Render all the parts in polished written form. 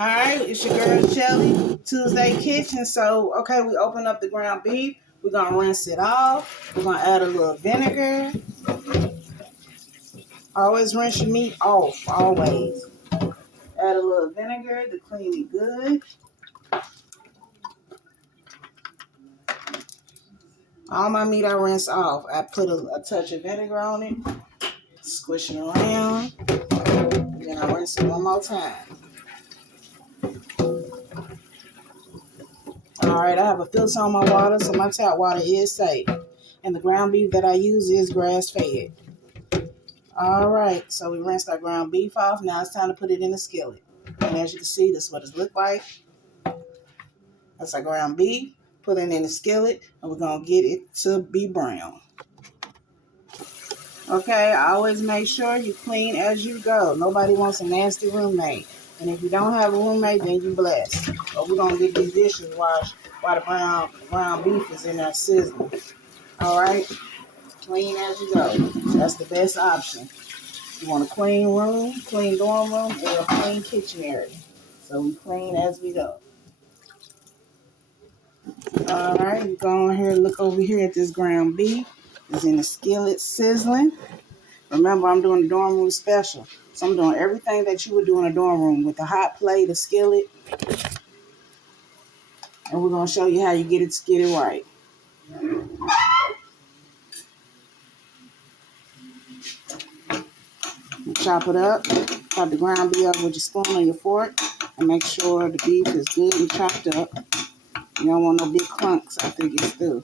All right, it's your girl Shelly, Tuesday Kitchen. So, okay, we open up the ground beef. We're going to rinse it off. We're going to add a little vinegar. Always rinse your meat off, always. Add a little vinegar to clean it good. All my meat I rinse off. I put a touch of vinegar on it, squish it around, then I rinse it one more time. All right, I have a filter on my water, so my tap water is safe. And the ground beef that I use is grass-fed. All right, so we rinsed our ground beef off. Now it's time to put it in the skillet. And as you can see, this is what it looks like. That's our ground beef. Put it in the skillet, and we're going to get it to be brown. Okay, always make sure you clean as you go. Nobody wants a nasty roommate. And if you don't have a roommate, then you blessed. But we're going to get these dishes washed while the brown beef is in there sizzling. All right? Clean as you go. That's the best option. You want a clean room, clean dorm room, or a clean kitchen area. So we clean as we go. All right, you go on here, look over here at this ground beef. It's in the skillet sizzling. Remember, I'm doing the dorm room special. So I'm doing everything that you would do in a dorm room with the hot plate, the skillet. And we're going to show you how you get it right. You chop it up. Chop the ground beef up with your spoon or your fork. And make sure the beef is good and chopped up. You don't want no big clunks after it gets through.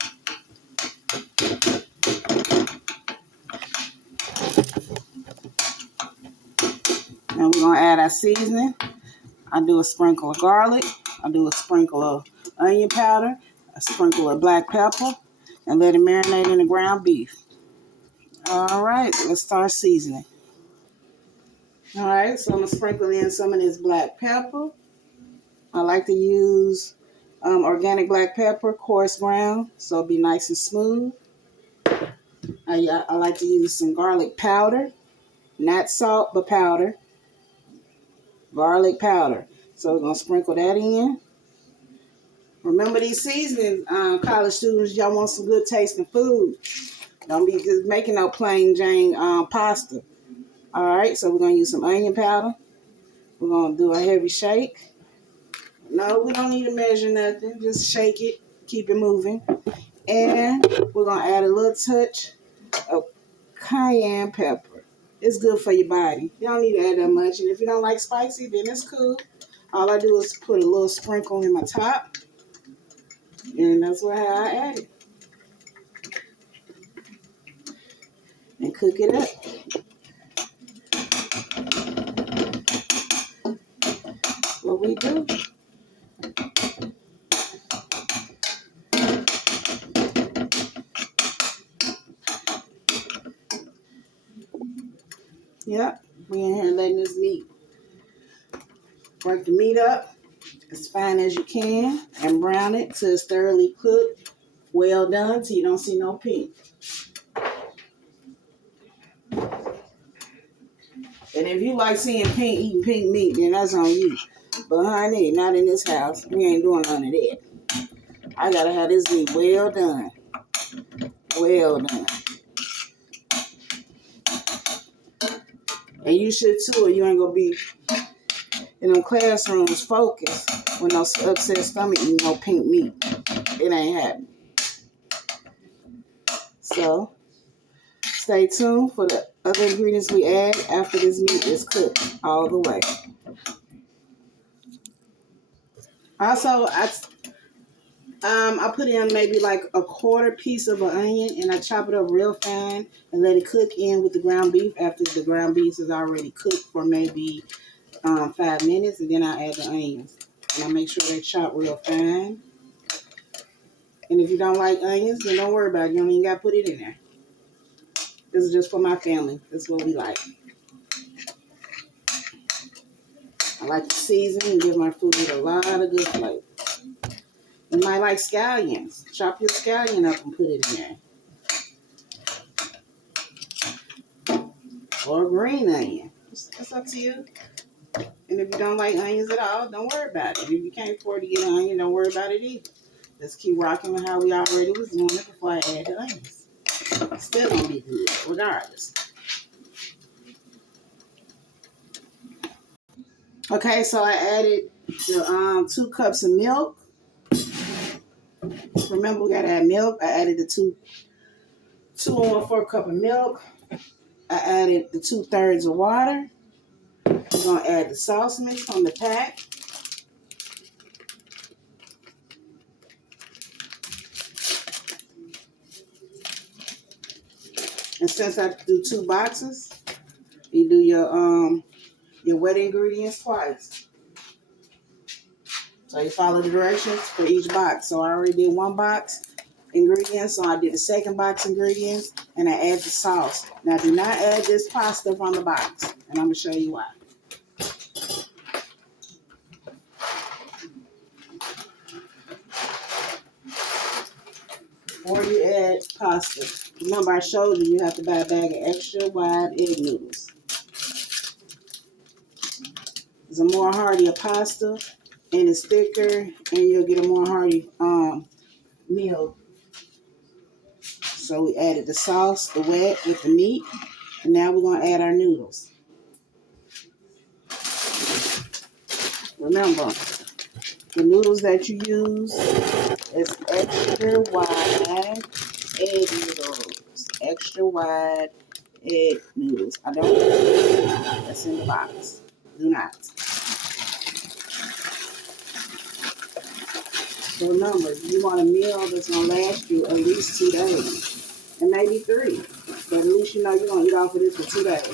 Now we're going to add our seasoning. I do a sprinkle of garlic. I do a sprinkle of onion powder. A sprinkle of black pepper. And let it marinate in the ground beef. All right, let's start seasoning. All right, so I'm going to sprinkle in some of this black pepper. I like to use organic black pepper, coarse ground, so it'll be nice and smooth. I like to use some garlic powder, not salt, but powder. Garlic powder. So we're going to sprinkle that in. Remember these seasonings, college students, y'all want some good tasting food. Don't be just making no plain Jane pasta. All right, so we're going to use some onion powder. We're going to do a heavy shake. No, we don't need to measure nothing. Just shake it. Keep it moving. And we're going to add a little touch of cayenne pepper. It's good for your body. You don't need to add that much. And if you don't like spicy, then it's cool. All I do is put a little sprinkle in my top. And that's how I add it. And cook it up. What we do. Yep. We in here letting this meat. Break the meat up as fine as you can and brown it till it's thoroughly cooked. Well done till you don't see no pink. And if you like seeing pink, eating pink meat, then that's on you. But honey, not in this house. We ain't doing none of that. I gotta have this meat well done. Well done. And you should too, or you ain't gonna be in them classrooms focused with no upset stomach eating no pink meat. It ain't happening. So, stay tuned for the other ingredients we add after this meat is cooked all the way. Also, I put in maybe like a quarter piece of an onion and I chop it up real fine and let it cook in with the ground beef after the ground beef is already cooked for maybe 5 minutes, and then I add the onions. And I make sure they chop real fine. And if you don't like onions, then don't worry about it. You don't even got to put it in there. This is just for my family. This is what we like. I like to season and give my food a lot of good flavor. You might like scallions. Chop your scallion up and put it in there. Or green onion. It's up to you. And if you don't like onions at all, don't worry about it. If you can't afford to get an onion, don't worry about it either. Let's keep rocking with how we already was doing it before I add the onions. Still gonna be good, regardless. Okay, so I added the 2 cups of milk. Remember, we gotta add milk. I added the 2 1/4 cup of milk. I added the 2/3 of water. We're gonna add the sauce mix from the pack. And since I do 2 boxes, you do your wet ingredients twice. So you follow the directions for each box. So I already did 1 box ingredients, so I did the 2nd box ingredients, and I add the sauce. Now do not add this pasta from the box, and I'm gonna show you why. Before you add pasta, remember I showed you have to buy a bag of extra wide egg noodles. It's a more heartier pasta, and it's thicker, and you'll get a more hearty meal. So we added the sauce, the wet with the meat, and now we're gonna add our noodles. Remember, the noodles that you use is extra wide egg noodles. Extra wide egg noodles. I don't know. That's in the box. Do not. So remember, you want a meal that's going to last you at least 2 days. And maybe 3. But at least you know you're going to eat off of this for 2 days.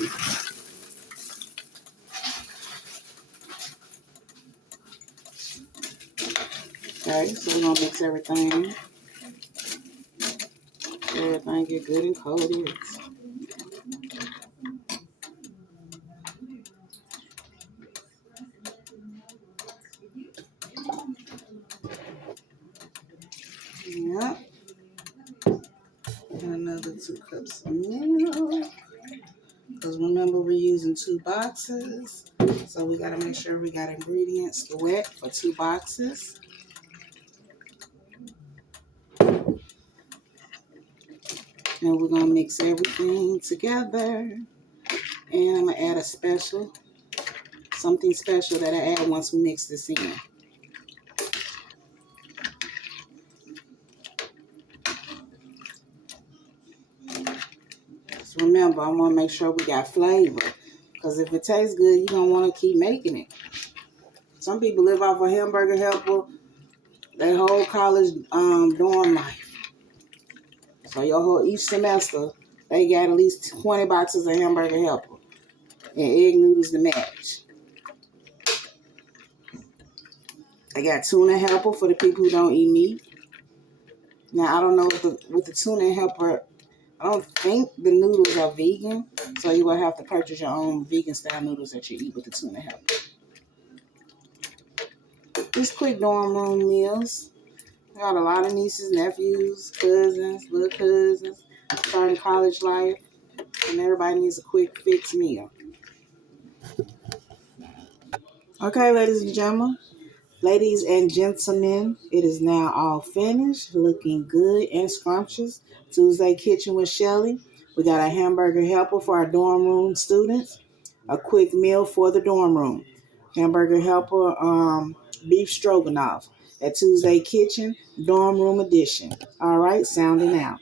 Okay, so we're going to mix everything. Everything get good and coated. Yep. And another 2 cups of milk. Because remember, we're using 2 boxes. So we got to make sure we got ingredients to wet for 2 boxes. And we're going to mix everything together. And I'm going to add something special that I add once we mix this in. So remember, I want to make sure we got flavor. Because if it tastes good, you're going to want to keep making it. Some people live off a hamburger helper their whole college dorm life. So each semester, they got at least 20 boxes of hamburger helper and egg noodles to match. They got tuna helper for the people who don't eat meat. Now, I don't know if with the tuna helper, I don't think the noodles are vegan, so you will have to purchase your own vegan-style noodles that you eat with the tuna helper. These quick dorm room meals. I got a lot of nieces, nephews, cousins, little cousins, starting college life, and everybody needs a quick fix meal. Okay, ladies and gentlemen, it is now all finished, looking good and scrumptious. Tuesday Kitchen with Shelly. We got a hamburger helper for our dorm room students, a quick meal for the dorm room. Hamburger helper, beef stroganoff at Tuesday Kitchen, dorm room edition. All right, sounding out.